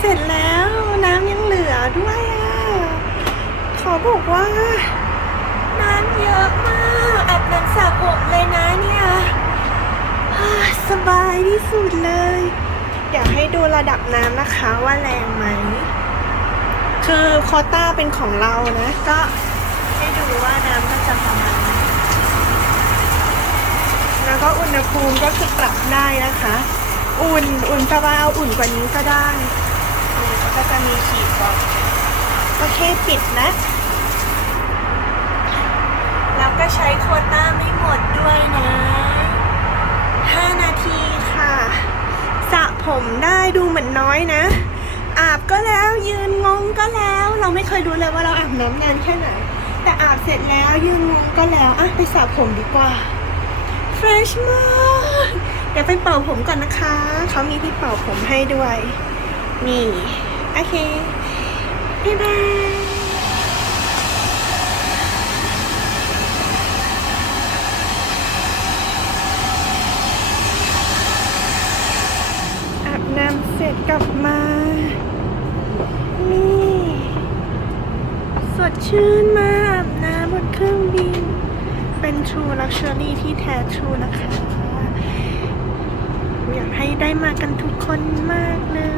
เสร็จแล้วน้ำยังเหลือด้วยอะขอบอกว่า น้ำเยอะมากอาบน้ำสระผมเลยนะเนี่ยสบายที่สุดเลย อยากให้ดูระดับน้ำนะคะว่าแรงไหม คือควต้าเป็นของเรานะ ก็ให้ดูว่าน้ำมันจะประมาณแล้วก็อุณหภูมิก็คือปรับได้นะคะ อุ่น อุ่นสบายเอาอุ่นกว่านี้ก็ได้ ก็จะมีขีดบอกโอเคปิดนะ แล้วก็ใช้โควต้าไม่หมดด้วยนะ 5 นาทีค่ะสระผมได้ดูเหมือนน้อยนะ อาบก็แล้วยืนงงก็แล้ว เราไม่เคยรู้เลยว่าเราอาบน้ำนานแค่ไหน แต่อาบเสร็จแล้วยืนงงก็แล้วอะไปสระผมดีกว่า fresh มากเดี๋ยวไปเป่าผมก่อนนะคะ เขามีที่เป่าผมให้ด้วย นี่ โอเค บ๊ายบายอาบน้ำเสร็จกลับมา นี่ สดชื่นมากอาบน้ำบนเครื่องบิน เป็น True Luxury ที่แท้ True นะคะ อยากให้ได้มากันทุกคนมากเลย